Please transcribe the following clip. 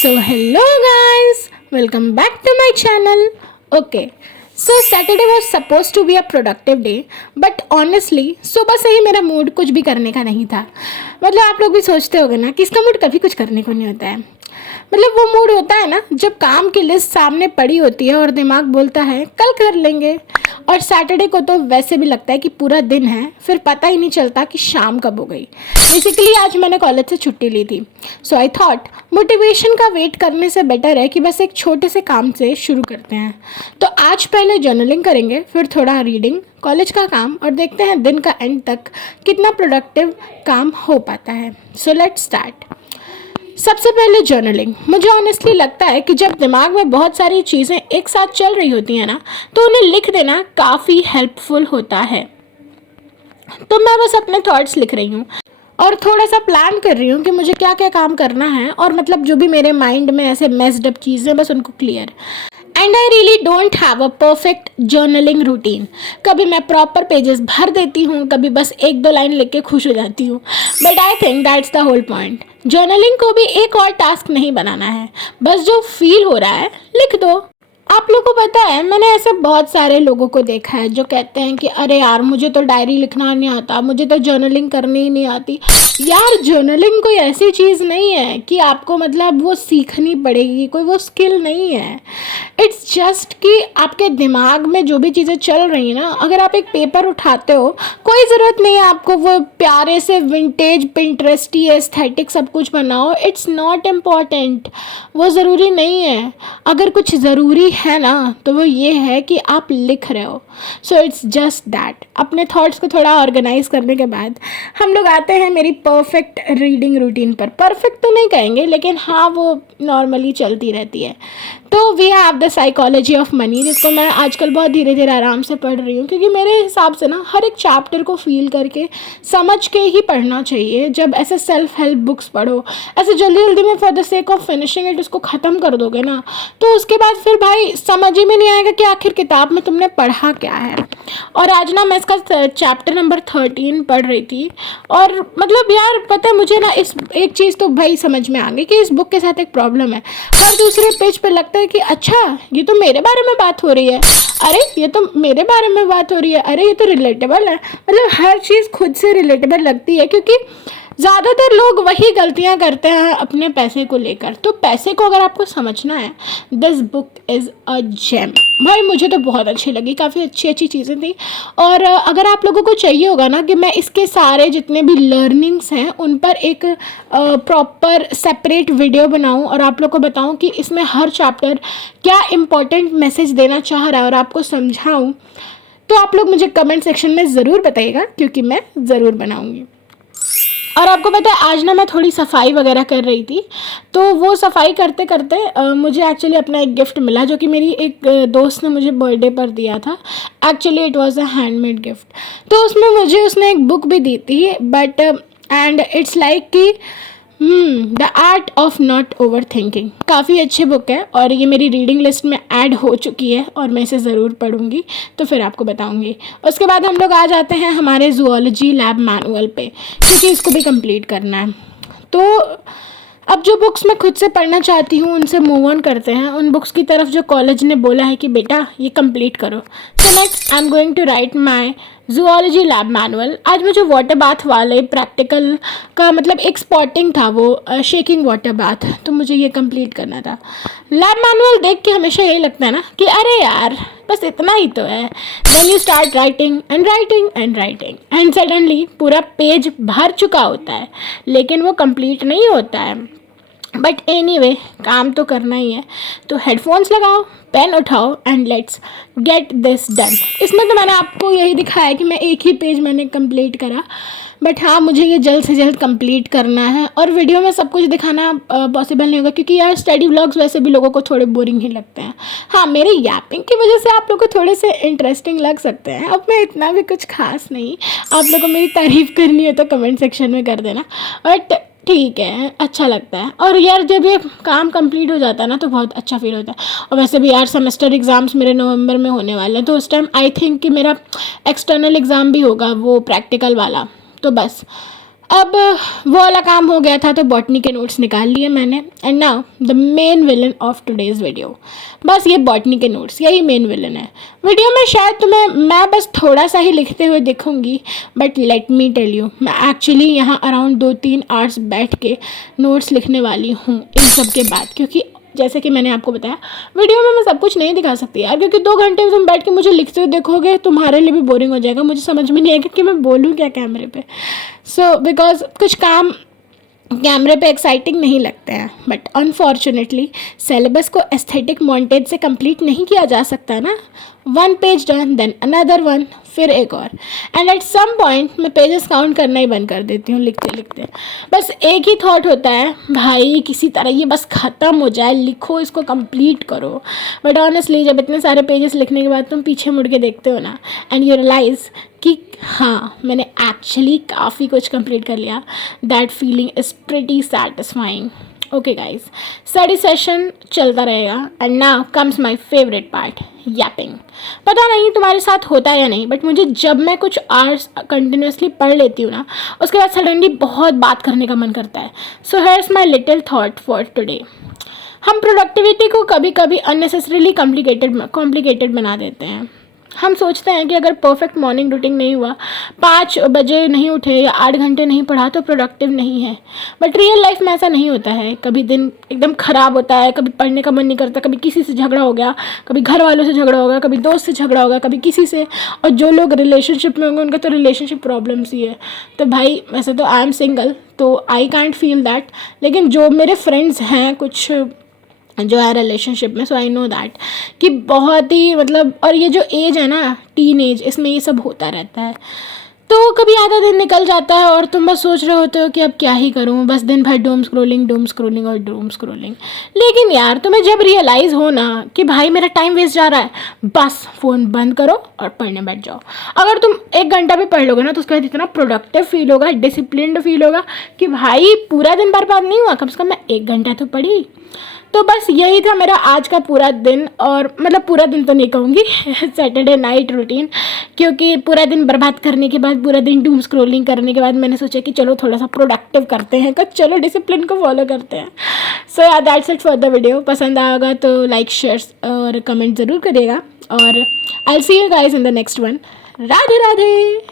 So hello guys, welcome back to my channel. Okay, so Saturday was supposed to be a productive day, but honestly सुबह से ही मेरा mood कुछ भी करने का नहीं था। मतलब आप लोग भी सोचते होगे ना कि इसका मूड कभी कुछ करने को नहीं होता है। मतलब वो मूड होता है ना जब काम की लिस्ट सामने पड़ी होती है और दिमाग बोलता है कल कर लेंगे। और सैटरडे को तो वैसे भी लगता है कि पूरा दिन है, फिर पता ही नहीं चलता कि शाम कब हो गई। बेसिकली आज मैंने कॉलेज से छुट्टी ली थी, सो आई थॉट मोटिवेशन का वेट करने से बेटर है कि बस एक छोटे से काम से शुरू करते हैं। तो आज पहले जर्नलिंग करेंगे, फिर थोड़ा रीडिंग, कॉलेज का काम और देखते हैं दिन का एंड तक कितना प्रोडक्टिव काम हो पाता है। So let's start. सबसे पहले जर्नलिंग। मुझे ऑनेस्टली लगता है कि जब दिमाग में बहुत सारी चीज़ें एक साथ चल रही होती हैं ना, तो उन्हें लिख देना काफ़ी हेल्पफुल होता है। तो मैं बस अपने थॉट्स लिख रही हूँ और थोड़ा सा प्लान कर रही हूँ कि मुझे क्या क्या काम करना है, और मतलब जो भी मेरे माइंड में ऐसे मेस्ड अप चीज़ें बस उनको clear. And I really don't have a perfect journaling routine. कभी मैं प्रॉपर पेजेस भर देती हूँ, कभी बस एक दो लाइन लिख के खुश हो जाती हूँ। But I think that's the whole point. Journaling को भी एक और टास्क नहीं बनाना है, बस जो फील हो रहा है लिख दो। आप लोगों को पता है, मैंने ऐसे बहुत सारे लोगों को देखा है जो कहते हैं कि अरे यार मुझे तो डायरी लिखना नहीं आता, मुझे तो जर्नलिंग करनी ही नहीं आती। यार जर्नलिंग कोई ऐसी चीज़ नहीं है कि आपको मतलब वो सीखनी पड़ेगी, कोई वो स्किल नहीं है। इट्स जस्ट कि आपके दिमाग में जो भी चीज़ें चल रही हैं ना, अगर आप एक पेपर उठाते हो, कोई ज़रूरत नहीं है आपको वो प्यारे से विंटेज पिंटरेस्टी एस्थेटिक सब कुछ बनाओ। इट्स नॉट इम्पॉर्टेंट, वो ज़रूरी नहीं है। अगर कुछ ज़रूरी है ना तो वो ये है कि आप लिख रहे हो। So it's just that. अपने थॉट्स को थोड़ा ऑर्गेनाइज करने के बाद हम लोग आते हैं मेरी परफेक्ट रीडिंग रूटीन पर। परफेक्ट तो नहीं कहेंगे, लेकिन हाँ वो नॉर्मली चलती रहती है। तो we have the psychology of money, जिसको मैं आजकल बहुत धीरे धीरे आराम से पढ़ रही हूँ, क्योंकि मेरे हिसाब से ना हर एक चैप्टर को फील करके समझ के ही पढ़ना चाहिए। जब ऐसे सेल्फ हेल्प बुक्स पढ़ो, ऐसे जल्दी जल्दी में for the sake of finishing it उसको ख़त्म कर दोगे ना, तो उसके बाद फिर भाई समझ ही में नहीं आएगा कि आखिर किताब में तुमने पढ़ा क्या है। और आज ना मैं इसका चैप्टर नंबर 13 पढ़ रही थी, और मतलब यार पता है मुझे ना इस एक चीज़ तो भाई समझ में आ गई कि इस बुक के साथ एक प्रॉब्लम है। हर दूसरे पेज पे लगता है कि अच्छा ये तो मेरे बारे में बात हो रही है, अरे ये तो मेरे बारे में बात हो रही है, अरे ये तो रिलेटेबल है। मतलब हर चीज़ खुद से रिलेटेबल लगती है, क्योंकि ज़्यादातर लोग वही गलतियां करते हैं अपने पैसे को लेकर। तो पैसे को अगर आपको समझना है, this book is a gem. भाई मुझे तो बहुत अच्छी लगी, काफ़ी अच्छी अच्छी चीज़ें थी। और अगर आप लोगों को चाहिए होगा ना कि मैं इसके सारे जितने भी लर्निंग्स हैं उन पर एक प्रॉपर सेपरेट वीडियो बनाऊं और आप लोग को बताऊं कि इसमें हर चैप्टर क्या इम्पोर्टेंट मैसेज देना चाह रहा है और आपको समझाऊं, तो आप लोग मुझे कमेंट सेक्शन में ज़रूर बताइएगा, क्योंकि मैं ज़रूर बनाऊँगी। और आपको पता है आज ना मैं थोड़ी सफाई वगैरह कर रही थी, तो वो सफाई करते करते मुझे एक्चुअली अपना एक गिफ्ट मिला, जो कि मेरी एक दोस्त ने मुझे बर्थडे पर दिया था। Actually it was a handmade gift. तो उसमें मुझे उसने एक बुक भी दी थी, बट एंड इट्स लाइक कि the art of not over thinking. काफ़ी अच्छी बुक है और ये मेरी रीडिंग लिस्ट में ऐड हो चुकी है और मैं इसे ज़रूर पढ़ूंगी, तो फिर आपको बताऊंगी। उसके बाद हम लोग आ जाते हैं हमारे जूलॉजी लैब मैनुअल पे, क्योंकि इसको भी कंप्लीट करना है। तो अब जो बुक्स मैं खुद से पढ़ना चाहती हूँ उनसे मूव ऑन करते हैं उन बुक्स की तरफ जो कॉलेज ने बोला है कि बेटा ये कंप्लीट करो। So next I am going to write my zoology lab manual. आज मुझे वाटर बाथ वाले प्रैक्टिकल का मतलब एक स्पॉटिंग था, वो शेकिंग वाटर बाथ, तो मुझे ये कंप्लीट करना था। लैब मैनुअल देख के हमेशा यही लगता है ना कि अरे यार बस इतना ही तो है। Then you start writing and writing and writing and suddenly पूरा पेज भर चुका होता है, लेकिन वो कंप्लीट नहीं होता है। बट एनीवे काम तो करना ही है, तो हेडफोन्स लगाओ, पेन उठाओ and let's get this done. इसमें तो मैंने आपको यही दिखाया कि मैं एक ही पेज मैंने कंप्लीट करा, बट हाँ मुझे ये जल्द से जल्द कंप्लीट करना है। और वीडियो में सब कुछ दिखाना पॉसिबल नहीं होगा, क्योंकि यार स्टडी व्लॉग्स वैसे भी लोगों को थोड़े बोरिंग ही लगते हैं। हाँ मेरे यापिंग की वजह से आप लोगों को थोड़े से इंटरेस्टिंग लग सकते हैं। अब मैं इतना भी कुछ खास नहीं, आप लोगों को मेरी तारीफ़ करनी है तो कमेंट सेक्शन में कर देना, बट ठीक है अच्छा लगता है। और यार जब ये काम कंप्लीट हो जाता है ना तो बहुत अच्छा फील होता है। और वैसे भी यार सेमेस्टर एग्ज़ाम्स मेरे नवंबर में होने वाले हैं, तो उस टाइम आई थिंक कि मेरा एक्सटर्नल एग्ज़ाम भी होगा, वो प्रैक्टिकल वाला। तो बस अब वो वाला काम हो गया था तो बॉटनी के नोट्स निकाल लिए मैंने। And now the main villain of today's video, बस ये बॉटनी के नोट्स, यही मेन विलन है वीडियो में। शायद तुम्हें मैं बस थोड़ा सा ही लिखते हुए दिखूंगी, but let me tell you, मैं एक्चुअली यहाँ अराउंड 2-3 आवर्स बैठ के नोट्स लिखने वाली हूँ इन सब के बाद, क्योंकि जैसे कि मैंने आपको बताया वीडियो में मैं सब कुछ नहीं दिखा सकती यार, क्योंकि 2 घंटे तुम बैठ के मुझे लिखते हुए देखोगे तुम्हारे लिए भी बोरिंग हो जाएगा, मुझे समझ में नहीं आएगा कि मैं बोलूँ क्या कैमरे पे। सो बिकॉज कुछ काम कैमरे पे एक्साइटिंग नहीं लगते हैं, बट अनफॉर्चुनेटली सिलेबस को एस्थेटिक मॉन्टेज से कंप्लीट नहीं किया जा सकता ना। 1 पेज डन, देन अनदर 1, फिर एक और, एंड एट सम पॉइंट मैं पेजेस काउंट करना ही बंद कर देती हूँ लिखते लिखते। बस एक ही थॉट होता है, भाई किसी तरह ये बस ख़त्म हो जाए, लिखो इसको कंप्लीट करो। बट ऑनेस्टली जब इतने सारे पेजेस लिखने के बाद तुम पीछे मुड़ के देखते हो ना, एंड यू रियलाइज़ कि हाँ मैंने एक्चुअली काफ़ी कुछ कंप्लीट कर लिया, that feeling is pretty satisfying. Okay guys, study session चलता रहेगा and now comes my favourite part, Yaping. पता नहीं तुम्हारे साथ होता है या नहीं, बट मुझे जब मैं कुछ आवर्स कंटिन्यूसली पढ़ लेती हूँ ना, उसके बाद सडनली बहुत बात करने का मन करता है। So here's my little thought for today. हम प्रोडक्टिविटी को कभी कभी अननेसेसरीली कॉम्प्लिकेटेड बना देते हैं। हम सोचते हैं कि अगर परफेक्ट मॉर्निंग रूटीन नहीं हुआ, 5 बजे नहीं उठे या 8 घंटे नहीं पढ़ा तो प्रोडक्टिव नहीं है। बट रियल लाइफ में ऐसा नहीं होता है। कभी दिन एकदम ख़राब होता है, कभी पढ़ने का मन नहीं करता, कभी किसी से झगड़ा हो गया, कभी घर वालों से झगड़ा होगा, कभी दोस्त से झगड़ा होगा, कभी किसी से। और जो लोग रिलेशनशिप में होंगे उनका तो रिलेशनशिप प्रॉब्लम्स ही है। तो भाई वैसे तो आई एम सिंगल तो आई कांट फील दैट, लेकिन जो मेरे फ्रेंड्स हैं कुछ जो है रिलेशनशिप में, सो आई नो दैट कि बहुत ही मतलब, और ये जो एज है ना टीन एज, इसमें ये सब होता रहता है। तो कभी आधा दिन निकल जाता है और तुम बस सोच रहे होते हो कि अब क्या ही करूँ, बस दिन भर डूम स्क्रोलिंग और डूम स्क्रोलिंग। लेकिन यार तुम्हें जब रियलाइज़ हो ना कि भाई मेरा टाइम वेस्ट जा रहा है, बस फ़ोन बंद करो और पढ़ने बैठ जाओ। अगर तुम 1 घंटा भी पढ़ लोगे ना तो उसके बाद इतना प्रोडक्टिव फील होगा, डिसिप्लिन्ड फील होगा कि भाई पूरा दिन बर्बाद नहीं हुआ, कम से कम मैं 1 घंटा तो पढ़ी। तो बस यही था मेरा आज का पूरा दिन, और मतलब पूरा दिन तो नहीं कहूँगी सैटरडे नाइट रूटीन, क्योंकि पूरा दिन बर्बाद करने के बाद, पूरा दिन डूम स्क्रोलिंग करने के बाद मैंने सोचा कि चलो थोड़ा सा प्रोडक्टिव करते हैं, चलो डिसिप्लिन को फॉलो करते हैं। सो या that's it for the video. पसंद आएगा तो लाइक, शेयर और कमेंट ज़रूर करिएगा, और I will see you guys in the next one. Radhe Radhe.